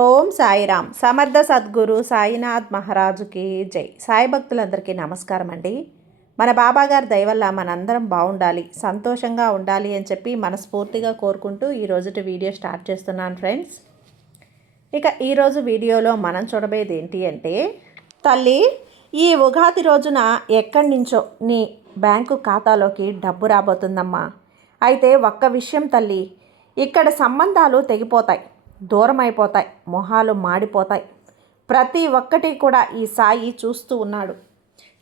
ఓం సాయిరామ్. సమర్థ సద్గురు సాయినాథ్ మహారాజుకి జై. సాయి భక్తులందరికీ నమస్కారం అండి. మన బాబాగారి దయవల్ల మనందరం బాగుండాలి, సంతోషంగా ఉండాలి అని చెప్పి మనస్ఫూర్తిగా కోరుకుంటూ ఈరోజుటి వీడియో స్టార్ట్ చేస్తున్నాను ఫ్రెండ్స్. ఇక ఈరోజు వీడియోలో మనం చూడబోయేది ఏంటి అంటే, తల్లి ఈ ఉగాది రోజున ఎక్కడి నుంచో నీ బ్యాంకు ఖాతాలోకి డబ్బు రాబోతుందమ్మా. అయితే ఒక్క విషయం తల్లి, ఇక్కడ సంబంధాలు తెగిపోతాయి, దూరం అయిపోతాయి, మొహాలు మాడిపోతాయి. ప్రతి ఒక్కటి కూడా ఈ సాయి చూస్తూ ఉన్నాడు.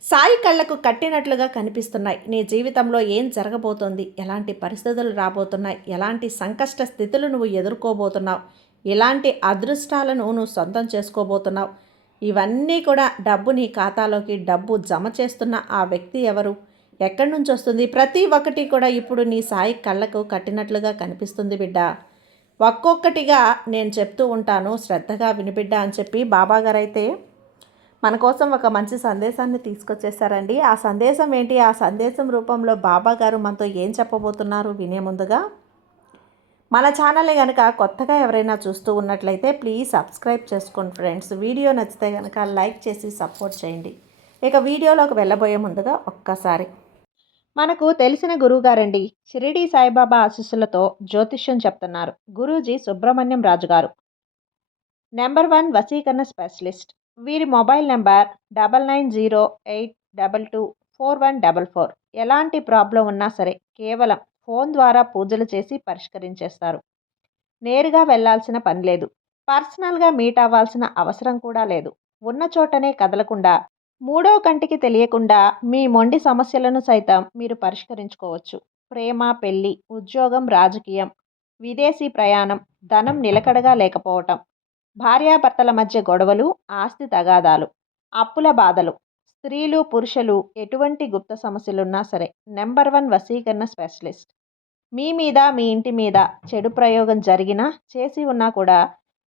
సాయి కళ్ళకు కట్టినట్లుగా కనిపిస్తున్నాయి. నీ జీవితంలో ఏం జరగబోతోంది, ఎలాంటి పరిస్థితులు రాబోతున్నాయి, ఎలాంటి సంకష్ట స్థితులు నువ్వు ఎదుర్కోబోతున్నావు, ఎలాంటి అదృష్టాలను నువ్వు సొంతం చేసుకోబోతున్నావు, ఇవన్నీ కూడా డబ్బు నీ ఖాతాలోకి డబ్బు జమ చేస్తున్న ఆ వ్యక్తి ఎవరు, ఎక్కడి నుంచి వస్తుంది, ప్రతి ఒక్కటి కూడా ఇప్పుడు నీ సాయి కళ్ళకు కట్టినట్లుగా కనిపిస్తుంది బిడ్డ. ఒక్కొక్కటిగా నేను చెప్తూ ఉంటాను, శ్రద్ధగా వినిబిడ్డ అని చెప్పి బాబాగారు అయితే మన కోసం ఒక మంచి సందేశాన్ని తీసుకొచ్చేసారండి. ఆ సందేశం ఏంటి, ఆ సందేశం రూపంలో బాబాగారు మనతో ఏం చెప్పబోతున్నారు వినే ముందుగా మన ఛానల్ని కనుక కొత్తగా ఎవరైనా చూస్తూ ఉన్నట్లయితే ప్లీజ్ సబ్స్క్రైబ్ చేసుకోండి ఫ్రెండ్స్. వీడియో నచ్చితే కనుక లైక్ చేసి సపోర్ట్ చేయండి. ఇక వీడియోలోకి వెళ్ళబోయే ముందుగా ఒక్కసారి మనకు తెలిసిన గురువుగారండి, షిరిడి సాయిబాబా ఆశీస్సులతో జ్యోతిష్యం చెప్తున్నారు గురూజీ సుబ్రహ్మణ్యం రాజు గారు, నెంబర్ 1 వశీకరణ స్పెషలిస్ట్. వీరి మొబైల్ నెంబర్ 9908224144. ఎలాంటి ప్రాబ్లం ఉన్నా సరే కేవలం ఫోన్ ద్వారా పూజలు చేసి పరిష్కరించేస్తారు. నేరుగా వెళ్లాల్సిన పని లేదు, పర్సనల్గా మీట్ అవ్వాల్సిన అవసరం కూడా లేదు. ఉన్న చోటనే కదలకుండా, మూడో కంటికి తెలియకుండా మీ మొండి సమస్యలను సైతం మీరు పరిష్కరించుకోవచ్చు. ప్రేమ, పెళ్లి, ఉద్యోగం, రాజకీయం, విదేశీ ప్రయాణం, ధనం నిలకడగా లేకపోవటం, భార్యాభర్తల మధ్య గొడవలు, ఆస్తి తగాదాలు, అప్పుల బాధలు, స్త్రీలు పురుషులు ఎటువంటి గుప్త సమస్యలున్నా సరే నెంబర్ 1 వశీకరణ స్పెషలిస్ట్. మీ మీద, మీ ఇంటి మీద చెడు ప్రయోగం జరిగినా, చేసి ఉన్నా కూడా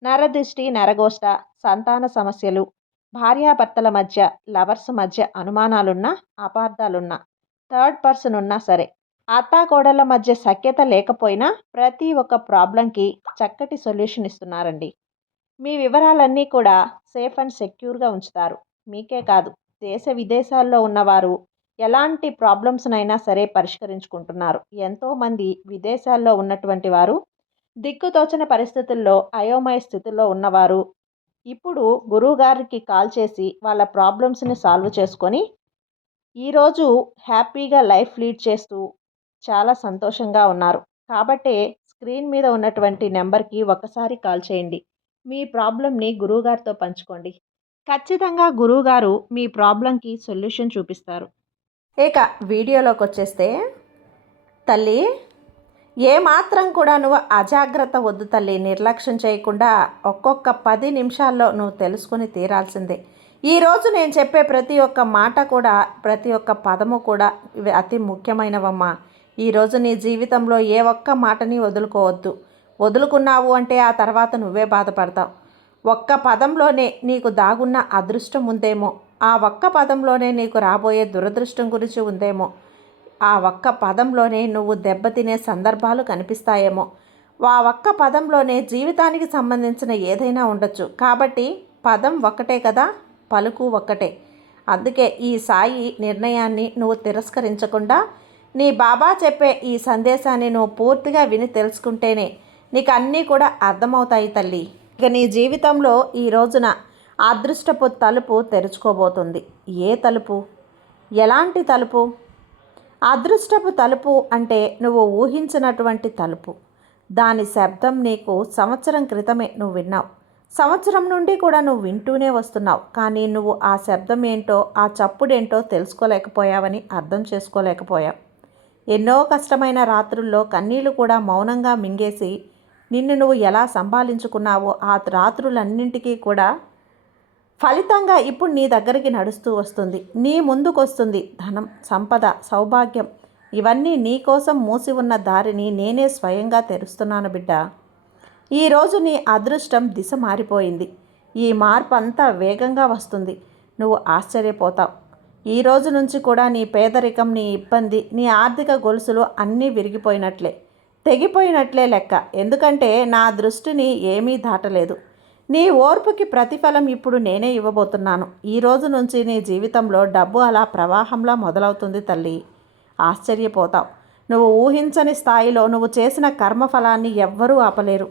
నరదృష్టి, నరగోష్ట, సంతాన సమస్యలు, భార్యాభర్తల మధ్య, లవర్స్ మధ్య అనుమానాలున్నా, అపార్థాలున్నా, థర్డ్ పర్సన్ ఉన్నా సరే, అత్తాకోడళ్ళ మధ్య సఖ్యత లేకపోయినా ప్రతి ఒక్క ప్రాబ్లంకి చక్కటి సొల్యూషన్ ఇస్తున్నారండి. మీ వివరాలన్నీ కూడా సేఫ్ అండ్ సెక్యూర్గా ఉంచుతారు. మీకే కాదు, దేశ విదేశాల్లో ఉన్నవారు ఎలాంటి ప్రాబ్లమ్స్నైనా సరే పరిష్కరించుకుంటున్నారు. ఎంతోమంది విదేశాల్లో ఉన్నటువంటి వారు, దిక్కుతోచని పరిస్థితుల్లో అయోమయ స్థితిలో ఉన్నవారు ఇప్పుడు గురువుగారికి కాల్ చేసి వాళ్ళ ప్రాబ్లమ్స్ని సాల్వ్ చేసుకొని ఈరోజు హ్యాపీగా లైఫ్ లీడ్ చేస్తూ చాలా సంతోషంగా ఉన్నారు. కాబట్టే స్క్రీన్ మీద ఉన్నటువంటి నెంబర్కి ఒకసారి కాల్ చేయండి. మీ ప్రాబ్లంని గురువుగారితో పంచుకోండి. ఖచ్చితంగా గురువుగారు మీ ప్రాబ్లంకి సొల్యూషన్ చూపిస్తారు. ఇక వీడియోలోకి వచ్చేస్తే, తల్లి ఏమాత్రం కూడా నువ్వు అజాగ్రత్త వద్దు తల్లి. నిర్లక్ష్యం చేయకుండా ఒక్కొక్క 10 నిమిషాల్లో నువ్వు తెలుసుకుని తీరాల్సిందే. ఈరోజు నేను చెప్పే ప్రతి ఒక్క మాట కూడా, ప్రతి ఒక్క పదము కూడా ఇవి అతి ముఖ్యమైనవమ్మా. ఈరోజు నీ జీవితంలో ఏ ఒక్క మాటని వదులుకోవద్దు. వదులుకున్నావు అంటే ఆ తర్వాత నువ్వే బాధపడతావు. ఒక్క పదంలోనే నీకు దాగున్న అదృష్టం ఉందేమో, ఆ ఒక్క పదంలోనే నీకు రాబోయే దురదృష్టం గురించి ఉందేమో, ఆ ఒక్క పదంలోనే నువ్వు దెబ్బతినే సందర్భాలు కనిపిస్తాయేమో, ఆ ఒక్క పదంలోనే జీవితానికి సంబంధించిన ఏదైనా ఉండొచ్చు. కాబట్టి పదం ఒక్కటే కదా, పలుకు ఒక్కటే. అందుకే ఈ సాయి నిర్ణయాన్ని నువ్వు తిరస్కరించకుండా నీ బాబా చెప్పే ఈ సందేశాన్ని నువ్వు పూర్తిగా విని తెలుసుకుంటేనే నీకు అన్నీ కూడా అర్థమవుతాయి తల్లి. ఇక నీ జీవితంలో ఈ రోజున అదృష్టపు తలుపు తెరుచుకోబోతుంది. ఏ తలుపు, ఎలాంటి తలుపు? అదృష్టపు తలుపు అంటే నువ్వు ఊహించినటువంటి తలుపు. దాని శబ్దం నీకు సంవత్సరం క్రితమే నువ్వు విన్నావు. సంవత్సరం నుండి కూడా నువ్వు వింటూనే వస్తున్నావు. కానీ నువ్వు ఆ శబ్దం ఏంటో, ఆ చప్పుడేంటో తెలుసుకోలేకపోయావని, అర్థం చేసుకోలేకపోయావు. ఎన్నో కష్టమైన రాత్రుల్లో కన్నీళ్లు కూడా మౌనంగా మింగేసి నిన్ను నువ్వు ఎలా సంభాళించుకున్నావో ఆ రాత్రులన్నింటికీ కూడా ఫలితంగా ఇప్పుడు నీ దగ్గరికి నడుస్తూ వస్తుంది, నీ ముందుకు వస్తుంది. ధనం, సంపద, సౌభాగ్యం ఇవన్నీ నీ కోసం మూసి ఉన్న దారిని నేనే స్వయంగా తెరుస్తున్నాను బిడ్డ. ఈరోజు నీ అదృష్టం దిశ మారిపోయింది. ఈ మార్పు అంతా వేగంగా వస్తుంది. నువ్వు ఆశ్చర్యపోతావు. ఈ రోజు నుంచి కూడా నీ పేదరికం, నీ ఇబ్బంది, నీ ఆర్థిక గొలుసులు అన్నీ విరిగిపోయినట్లే, తెగిపోయినట్లే లెక్క. ఎందుకంటే నా దృష్టిని ఏమీ దాటలేదు. నీ ఓర్పుకి ప్రతిఫలం ఇప్పుడు నేనే ఇవ్వబోతున్నాను. ఈ రోజు నుంచి నీ జీవితంలో డబ్బు అలా ప్రవాహంలా మొదలవుతుంది తల్లి. ఆశ్చర్యపోతావు. నువ్వు ఊహించని స్థాయిలో నువ్వు చేసిన కర్మఫలాన్ని ఎవ్వరూ ఆపలేరు.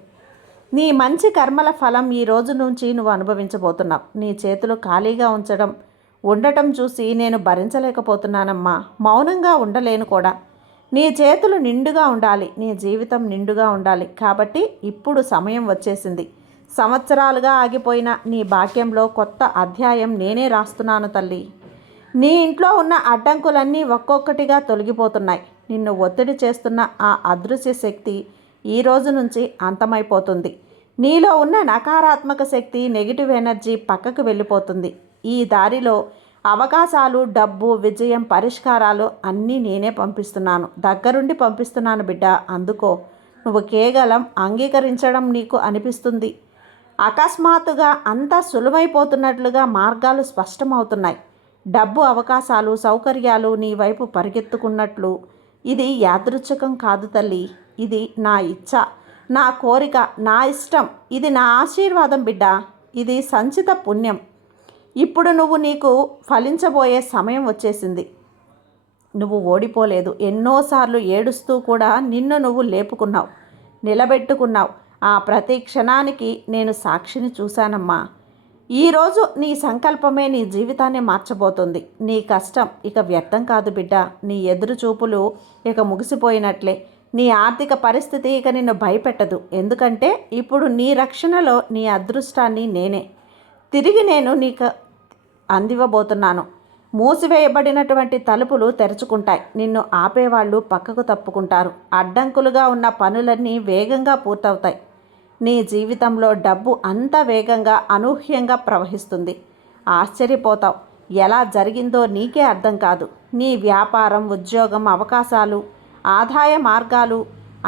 నీ మంచి కర్మల ఫలం ఈ రోజు నుంచి నువ్వు అనుభవించబోతున్నావు. నీ చేతులు ఖాళీగా ఉండటం చూసి నేను భరించలేకపోతున్నానమ్మా. మౌనంగా ఉండలేను కూడా. నీ చేతులు నిండుగా ఉండాలి, నీ జీవితం నిండుగా ఉండాలి. కాబట్టి ఇప్పుడు సమయం వచ్చేసింది. సంవత్సరాలుగా ఆగిపోయిన నీ భాగ్యంలో కొత్త అధ్యాయం నేనే రాస్తున్నాను తల్లి. నీ ఇంట్లో ఉన్న అడ్డంకులన్నీ ఒక్కొక్కటిగా తొలగిపోతున్నాయి. నిన్ను ఒత్తిడి చేస్తున్న ఆ అదృశ్య శక్తి ఈ రోజు నుంచి అంతమైపోతుంది. నీలో ఉన్న నకారాత్మక శక్తి, నెగిటివ్ ఎనర్జీ పక్కకు వెళ్ళిపోతుంది. ఈ దారిలో అవకాశాలు, డబ్బు, విజయం, పరిష్కారాలు అన్నీ నేనే పంపిస్తున్నాను. దగ్గరుండి పంపిస్తున్నాను బిడ్డ. అందుకో. నువ్వు కేవలం అంగీకరించడం నీకు అనిపిస్తుంది. అకస్మాత్తుగా అంతా సులువైపోతున్నట్లుగా మార్గాలు స్పష్టమవుతున్నాయి. డబ్బు, అవకాశాలు, సౌకర్యాలు నీ వైపు పరిగెత్తుకున్నట్లు. ఇది యాదృచ్ఛికం కాదు తల్లి. ఇది నా ఇచ్ఛ, నా కోరిక, నా ఇష్టం. ఇది నా ఆశీర్వాదం బిడ్డ. ఇది సంచిత పుణ్యం. ఇప్పుడు నీకు ఫలించబోయే సమయం వచ్చేసింది. నువ్వు ఓడిపోలేదు. ఎన్నోసార్లు ఏడుస్తూ కూడా నిన్ను నువ్వు లేపుకున్నావు, నిలబెట్టుకున్నావు. ఆ ప్రతి క్షణానికి నేను సాక్షిని చూశానమ్మా. ఈరోజు నీ సంకల్పమే నీ జీవితాన్ని మార్చబోతుంది. నీ కష్టం ఇక వ్యర్థం కాదు బిడ్డ. నీ ఎదురు చూపులు ఇక ముగిసిపోయినట్లే. నీ ఆర్థిక పరిస్థితి ఇక నిన్ను భయపెట్టదు. ఎందుకంటే ఇప్పుడు నీ రక్షణలో నీ అదృష్టాన్ని నేనే తిరిగి నీకు అందివ్వబోతున్నాను. మూసివేయబడినటువంటి తలుపులు తెరుచుకుంటాయి. నిన్ను ఆపేవాళ్ళు పక్కకు తప్పుకుంటారు. అడ్డంకులుగా ఉన్న పనులన్నీ వేగంగా పూర్తవుతాయి. నీ జీవితంలో డబ్బు అంత వేగంగా, అనూహ్యంగా ప్రవహిస్తుంది. ఆశ్చర్యపోతావు. ఎలా జరిగిందో నీకే అర్థం కాదు. నీ వ్యాపారం, ఉద్యోగం, అవకాశాలు, ఆదాయ మార్గాలు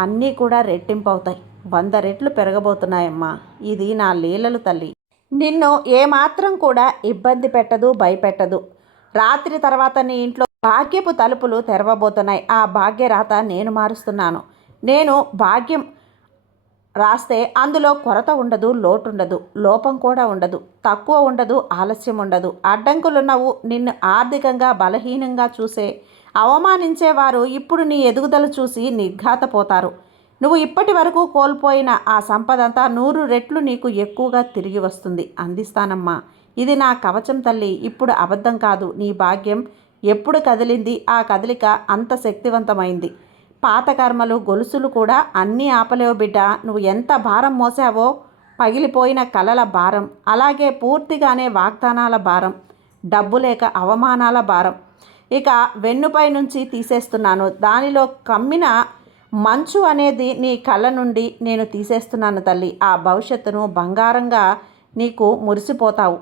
అన్నీ కూడా రెట్టింపవుతాయి. 100 రెట్లు పెరగబోతున్నాయమ్మా. ఇది నా లీలలు తల్లి. నిన్ను ఏమాత్రం కూడా ఇబ్బంది పెట్టదు, భయపెట్టదు. రాత్రి తర్వాత నీ ఇంట్లో భాగ్యపు తలుపులు తెరవబోతున్నాయి. ఆ భాగ్యరాత నేను మారుస్తున్నాను. నేను భాగ్యం రాస్తే అందులో కొరత ఉండదు, లోటు ఉండదు, లోపం కూడా ఉండదు, తక్కువ ఉండదు, ఆలస్యం ఉండదు. అడ్డంకులున్నవు. నిన్ను ఆర్థికంగా బలహీనంగా చూసే, అవమానించేవారు ఇప్పుడు నీ ఎదుగుదల చూసి నిర్ఘాతపోతారు. నువ్వు ఇప్పటి వరకు కోల్పోయిన ఆ సంపదంతా 100 రెట్లు నీకు ఎక్కువగా తిరిగి వస్తుంది. అందిస్తానమ్మా. ఇది నా కవచం తల్లి. ఇప్పుడు అబద్ధం కాదు. నీ భాగ్యం ఎప్పుడు కదిలింది, ఆ కదలిక అంత శక్తివంతమైంది. పాత కర్మలు, గొలుసులు కూడా అన్నీ ఆపలేవు బిడ్డ. నువ్వు ఎంత భారం మోసావో, పగిలిపోయిన కలల భారం, అలాగే పూర్తిగానే వాగ్దానాల భారం, డబ్బు లేక అవమానాల భారం ఇక వెన్నుపై నుంచి తీసేస్తున్నాను. దానిలో కమ్మిన మంచు అనేది నీ కళ్ళ నుండి నేను తీసేస్తున్నాను తల్లి. ఆ భవిష్యత్తును బంగారంగా నీకు మురిసిపోతావు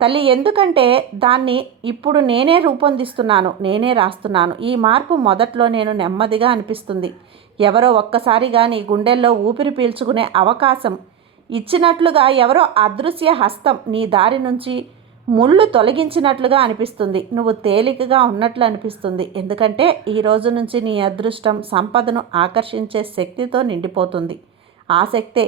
తల్లి. ఎందుకంటే దాన్ని ఇప్పుడు నేనే రూపొందిస్తున్నాను, నేనే రాస్తున్నాను. ఈ మార్పు మొదట్లో నేను నెమ్మదిగా అనిపిస్తుంది. ఎవరో ఒక్కసారిగా నీ గుండెల్లో ఊపిరి పీల్చుకునే అవకాశం ఇచ్చినట్లుగా, ఎవరో అదృశ్య హస్తం నీ దారి నుంచి ముళ్ళు తొలగించినట్లుగా అనిపిస్తుంది. నువ్వు తేలికగా ఉన్నట్లు అనిపిస్తుంది. ఎందుకంటే ఈ రోజు నుంచి నీ అదృష్టం సంపదను ఆకర్షించే శక్తితో నిండిపోతుంది. ఆ శక్తే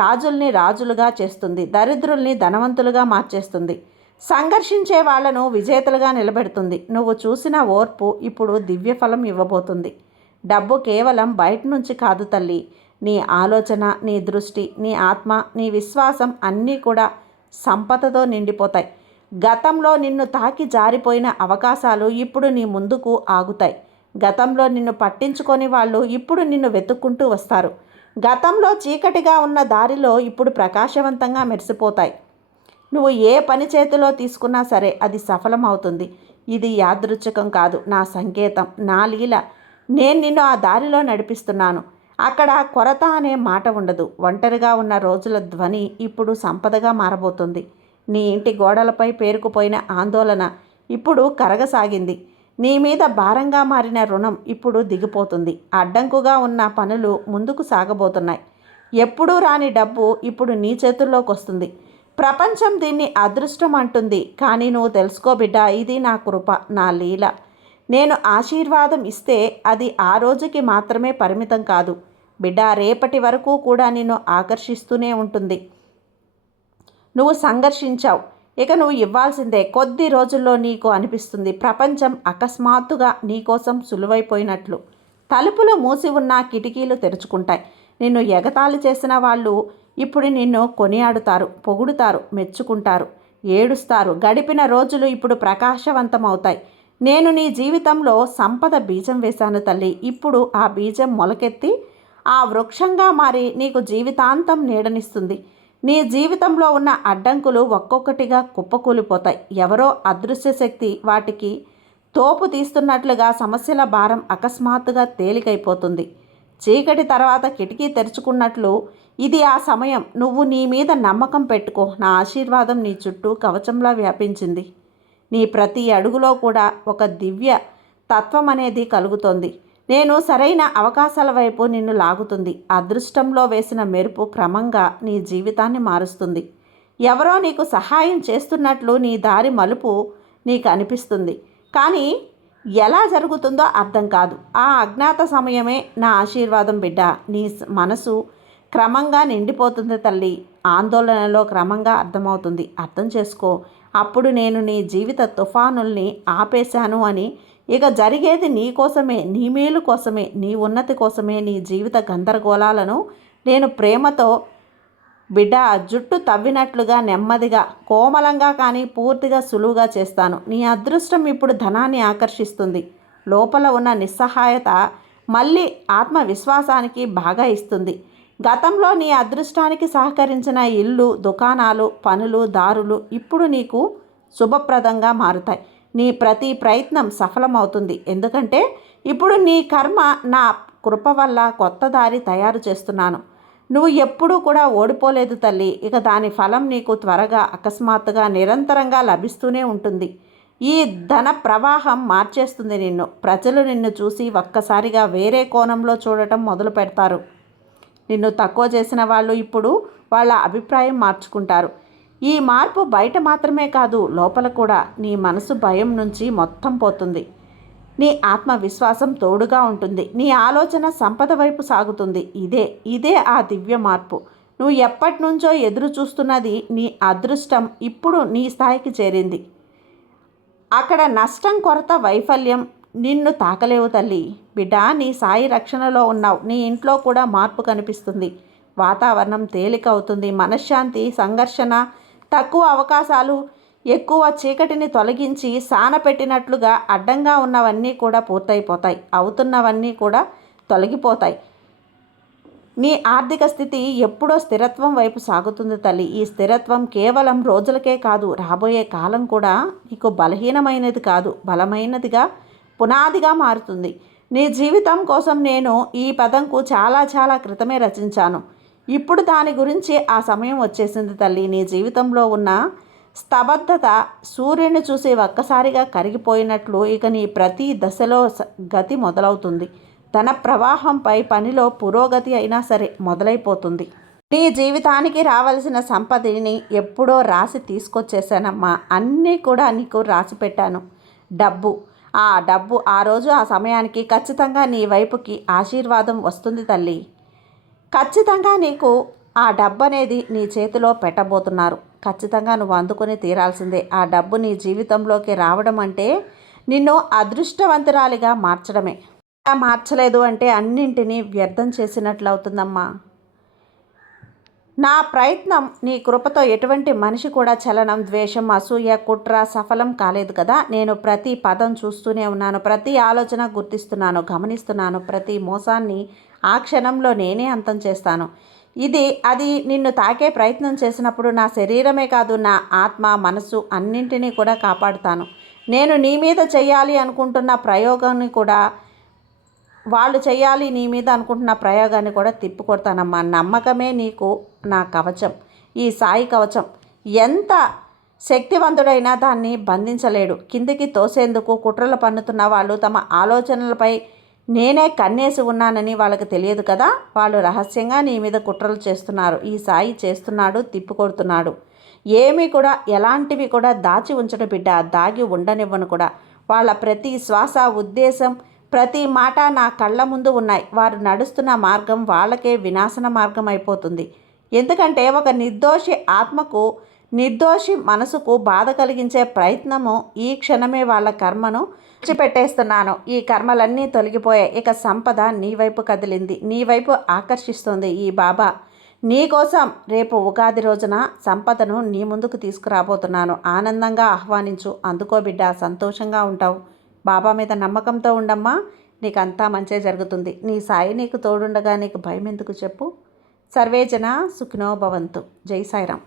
రాజుల్ని రాజులుగా చేస్తుంది, దరిద్రుల్ని ధనవంతులుగా మార్చేస్తుంది, సంఘర్షించే వాళ్లను విజేతలుగా నిలబెడుతుంది. నువ్వు చూసిన ఓర్పు ఇప్పుడు దివ్యఫలం ఇవ్వబోతుంది. డబ్బు కేవలం బయట నుంచి కాదు తల్లి. నీ ఆలోచన, నీ దృష్టి, నీ ఆత్మ, నీ విశ్వాసం అన్నీ కూడా సంపదతో నిండిపోతాయి. గతంలో నిన్ను తాకి జారిపోయిన అవకాశాలు ఇప్పుడు నీ ముందుకు ఆగుతాయి. గతంలో నిన్ను పట్టించుకొని వాళ్ళు ఇప్పుడు నిన్ను వెతుక్కుంటూ వస్తారు. గతంలో చీకటిగా ఉన్న దారిలో ఇప్పుడు ప్రకాశవంతంగా మెరిసిపోతాయి. నువ్వు ఏ పని చేతిలో తీసుకున్నా సరే అది సఫలమవుతుంది. ఇది యాదృచ్ఛికం కాదు, నా సంకేతం, నా లీల. నేను నిన్ను ఆ దారిలో నడిపిస్తున్నాను. అక్కడ కొరత అనే మాట ఉండదు. ఒంటరిగా ఉన్న రోజుల ధ్వని ఇప్పుడు సంపదగా మారబోతుంది. నీ ఇంటి గోడలపై పేరుకుపోయిన ఆందోళన ఇప్పుడు కరగసాగింది. నీ మీద భారంగా మారిన రుణం ఇప్పుడు దిగిపోతుంది. అడ్డంకుగా ఉన్న పనులు ముందుకు సాగబోతున్నాయి. ఎప్పుడూ రాని డబ్బు ఇప్పుడు నీ చేతుల్లోకి వస్తుంది. ప్రపంచం దీన్ని అదృష్టం అంటుంది, కానీ నువ్వు తెలుసుకో బిడ్డ, ఇది నా కృప, నా లీల. నేను ఆశీర్వాదం ఇస్తే అది ఆ రోజుకి మాత్రమే పరిమితం కాదు బిడ్డ, రేపటి వరకు కూడా నిన్ను ఆకర్షిస్తూనే ఉంటుంది. నువ్వు సంఘర్షించావు. ఇక నువ్వు ఇవ్వాల్సిందే. కొద్ది రోజుల్లో నీకు అనిపిస్తుంది ప్రపంచం అకస్మాత్తుగా నీకోసం సులువైపోయినట్లు. తలుపులు మూసి ఉన్న కిటికీలు తెరుచుకుంటాయి. నిన్ను ఎగతాళి చేసిన వాళ్ళు ఇప్పుడు నిన్ను కొనియాడుతారు, పొగుడుతారు, మెచ్చుకుంటారు, ఏడుస్తారు. గడిపిన రోజులు ఇప్పుడు ప్రకాశవంతమవుతాయి. నేను నీ జీవితంలో సంపద బీజం వేశాను తల్లి. ఇప్పుడు ఆ బీజం మొలకెత్తి ఆ వృక్షంగా మారి నీకు జీవితాంతం నీడనిస్తుంది. నీ జీవితంలో ఉన్న అడ్డంకులు ఒక్కొక్కటిగా కుప్పకూలిపోతాయి. ఎవరో అదృశ్య శక్తి వాటికి తోపు తీస్తున్నట్లుగా సమస్యల భారం అకస్మాత్తుగా తేలికైపోతుంది. చీకటి తర్వాత కిటికీ తెరుచుకున్నట్లు ఇది ఆ సమయం. నువ్వు నీ మీద నమ్మకం పెట్టుకో. నా ఆశీర్వాదం నీ చుట్టూ కవచంలా వ్యాపించింది. నీ ప్రతి అడుగులో కూడా ఒక దివ్య తత్వం అనేది కలుగుతోంది. నేను సరైన అవకాశాల వైపు నిన్ను లాగుతుంది. అదృష్టంలో వేసిన మెరుపు క్రమంగా నీ జీవితాన్ని మారుస్తుంది. ఎవరో నీకు సహాయం చేస్తున్నట్లు నీ దారి మలుపు నీకు అనిపిస్తుంది. కానీ ఎలా జరుగుతుందో అర్థం కాదు. ఆ అజ్ఞాత సమయమే నా ఆశీర్వాదం బిడ్డ. నీ మనసు క్రమంగా నిండిపోతుంది తల్లి. ఆందోళనలో క్రమంగా అర్థమవుతుంది. అర్థం చేసుకో. అప్పుడు నేను నీ జీవిత తుఫానుల్ని ఆపేశాను అని. ఇక జరిగేది నీ కోసమే, నీ మేలు కోసమే, నీ ఉన్నతి కోసమే. నీ జీవిత గందరగోళాలను నేను ప్రేమతో బిడ్డ జుట్టు తవ్వినట్లుగా నెమ్మదిగా, కోమలంగా కానీ పూర్తిగా సులువుగా చేస్తాను. నీ అదృష్టం ఇప్పుడు ధనాన్ని ఆకర్షిస్తుంది. లోపల ఉన్న నిస్సహాయత మళ్ళీ ఆత్మవిశ్వాసానికి బాగా ఇస్తుంది. గతంలో నీ అదృష్టానికి సహకరించిన ఇల్లు, దుకాణాలు, పనులు, దారులు ఇప్పుడు నీకు శుభప్రదంగా మారుతాయి. నీ ప్రతి ప్రయత్నం సఫలమవుతుంది. ఎందుకంటే ఇప్పుడు నీ కర్మ నా కృప వల్ల కొత్త దారి తయారు చేస్తున్నాను. నువ్వు ఎప్పుడూ కూడా ఓడిపోలేదు తల్లి. ఇక దాని ఫలం నీకు త్వరగా, అకస్మాత్తుగా, నిరంతరంగా లభిస్తూనే ఉంటుంది. ఈ ధన ప్రవాహం మార్చేస్తుంది నిన్ను. ప్రజలు నిన్ను చూసి ఒక్కసారిగా వేరే కోణంలో చూడటం మొదలు పెడతారు. నిన్ను తక్కువ చేసిన వాళ్ళు ఇప్పుడు వాళ్ళ అభిప్రాయం మార్చుకుంటారు. ఈ మార్పు బయట మాత్రమే కాదు, లోపల కూడా. నీ మనసు భయం నుంచి మొత్తం పోతుంది. నీ ఆత్మవిశ్వాసం తోడుగా ఉంటుంది. నీ ఆలోచన సంపద వైపు సాగుతుంది. ఇదే ఆ దివ్య మార్పు. నువ్వు ఎప్పటి నుంచో ఎదురు చూస్తున్నది, నీ అదృష్టం ఇప్పుడు నీ స్థాయికి చేరింది. అక్కడ నష్టం, కొరత, వైఫల్యం నిన్ను తాకలేవు తల్లి. బిడ్డ, నీ సాయి రక్షణలో ఉన్నావు. నీ ఇంట్లో కూడా మార్పు కనిపిస్తుంది. వాతావరణం తేలిక అవుతుంది. మనశ్శాంతి, సంఘర్షణ, తక్కువ అవకాశాలు, ఎక్కువ చీకటిని తొలగించి సానపెట్టినట్లుగా అడ్డంగా ఉన్నవన్నీ కూడా పూర్తయిపోతాయి. అవుతున్నవన్నీ కూడా తొలగిపోతాయి. నీ ఆర్థిక స్థితి ఎప్పుడో స్థిరత్వం వైపు సాగుతుంది తల్లి. ఈ స్థిరత్వం కేవలం రోజులకే కాదు, రాబోయే కాలం కూడా నీకు బలహీనమైనది కాదు, బలమైనదిగా, పునాదిగా మారుతుంది. నీ జీవితం కోసం నేను ఈ పదంకు చాలా క్రితమే రచించాను. ఇప్పుడు దాని గురించి ఆ సమయం వచ్చేసింది తల్లి. నీ జీవితంలో ఉన్న స్తబ్దత సూర్యుని చూసి ఒక్కసారిగా కరిగిపోయినట్లు ఇక నీ ప్రతి దశలో గతి మొదలవుతుంది. ధన ప్రవాహంపై, పనిలో పురోగతి అయినా సరే మొదలైపోతుంది. నీ జీవితానికి రావాల్సిన సంపదని ఎప్పుడో రాసి తీసుకొచ్చేసానమ్మా. అన్నీ కూడా నీకు రాసి పెట్టాను. ఆ డబ్బు ఆ రోజు ఆ సమయానికి ఖచ్చితంగా నీ వైపుకి ఆశీర్వాదం వస్తుంది తల్లి. ఖచ్చితంగా నీకు ఆ డబ్బు అనేది నీ చేతిలో పెట్టబోతున్నారు. ఖచ్చితంగా నువ్వు అందుకొని తీరాల్సిందే. ఆ డబ్బు నీ జీవితంలోకి రావడం అంటే నిన్ను అదృష్టవంతురాలిగా మార్చడమే. అలా మార్చలేదు అంటే అన్నింటినీ వ్యర్థం చేసినట్లు అవుతుందమ్మా. నా ప్రయత్నం నీ కృపతో ఎటువంటి మనిషి కూడా చలనం, ద్వేషం, అసూయ, కుట్ర సఫలం కాలేదు కదా. నేను ప్రతి పదం చూస్తూనే ఉన్నాను. ప్రతి ఆలోచన గుర్తిస్తున్నాను, గమనిస్తున్నాను. ప్రతి మోసాన్ని ఆ క్షణంలో నేనే అంతం చేస్తాను. అది నిన్ను తాకే ప్రయత్నం చేసినప్పుడు నా శరీరమే కాదు, నా ఆత్మ, మనసు అన్నింటినీ కూడా కాపాడుతాను. నేను నీ మీద చెయ్యాలి అనుకుంటున్న ప్రయోగాన్ని కూడా, వాళ్ళు చెయ్యాలి నీ మీద అనుకుంటున్న ప్రయోగాన్ని కూడా తిప్పికొడతానమ్మా. నమ్మకమే నీకు నా కవచం. ఈ సాయి కవచం ఎంత శక్తివంతుడైనా దాన్ని బంధించలేడు. కిందికి తోసేందుకు కుట్రలు పన్నుతున్న వాళ్ళు తమ ఆలోచనలపై నేనే కన్నేసి ఉన్నానని వాళ్ళకి తెలియదు కదా. వాళ్ళు రహస్యంగా నీ మీద కుట్రలు చేస్తున్నారు. ఈ సాయి చేస్తున్నాడు, తిప్పికొడుతున్నాడు. ఏమీ కూడా, ఎలాంటివి కూడా దాచి ఉంచడు బిడ్డ. దాగి ఉండనివ్వను కూడా. వాళ్ళ ప్రతి శ్వాస, ఉద్దేశం, ప్రతి మాట నా కళ్ళ ముందు ఉన్నాయి. వారు నడుస్తున్న మార్గం వాళ్ళకే వినాశన మార్గం అయిపోతుంది. ఎందుకంటే ఒక నిర్దోషి ఆత్మకు నిర్దోషి మనసుకు బాధ కలిగించే ప్రయత్నము ఈ క్షణమే వాళ్ళ కర్మను విడిచిపెట్టేస్తున్నాను. ఈ కర్మలన్నీ తొలగిపోయాయి. ఇక సంపద నీ వైపు కదిలింది, నీ వైపు ఆకర్షిస్తుంది ఈ బాబా. నీ కోసం రేపు ఉగాది రోజున సంపదను నీ ముందుకు తీసుకురాబోతున్నాను. ఆనందంగా ఆహ్వానించు. అందుకో బిడ్డ, సంతోషంగా ఉంటావు. బాబా మీద నమ్మకంతో ఉండమ్మా, నీకంతా మంచే జరుగుతుంది. నీ సాయి నీకు తోడుండగా నీకు భయం ఎందుకు చెప్పు. సర్వేజన సుఖినో భవంతు. జై సాయిరాం.